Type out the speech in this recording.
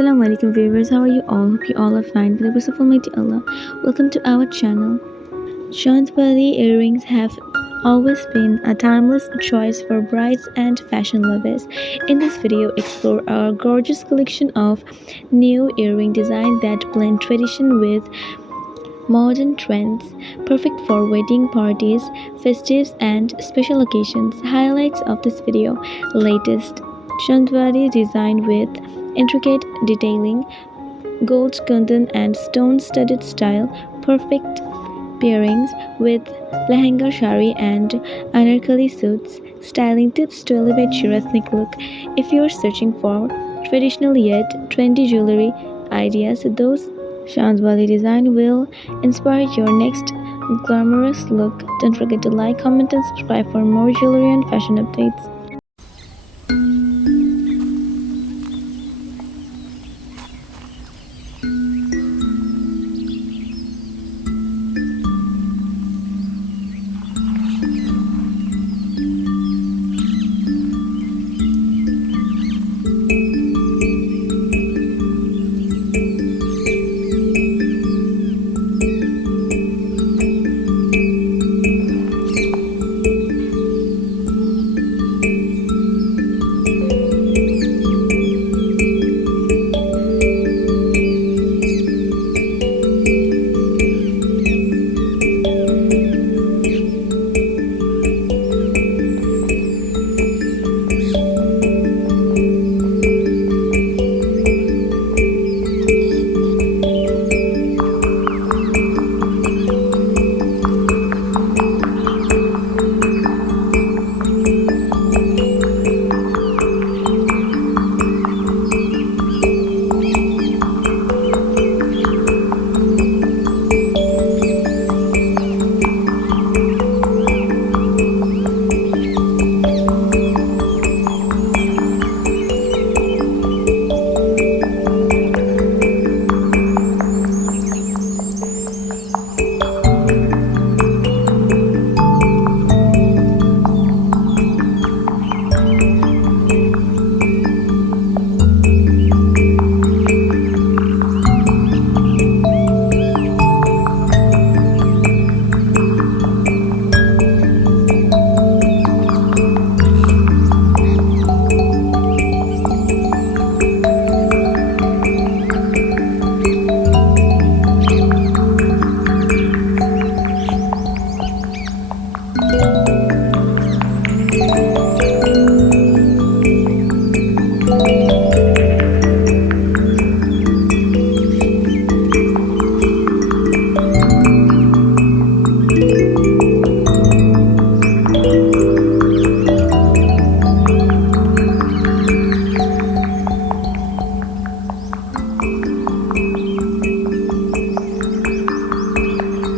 Assalamu alaikum viewers, how are you all? Hope you all are fine. By the grace of Almighty Allah, welcome to our channel. Chand Bali earrings have always been a timeless choice for brides and fashion lovers. In this video, explore our gorgeous collection of new earring designs that blend tradition with modern trends, perfect for wedding parties, festives, and special occasions. Highlights of this video: latest Chandwari design with intricate detailing, gold kundan and stone-studded style, perfect pairings with lehenga shari and anarkali suits, styling tips to elevate your ethnic look. If you're searching for traditional yet trendy jewelry ideas, those Chand Bali design will inspire your next glamorous look. Don't forget to like, comment, and subscribe for more jewelry and fashion updates.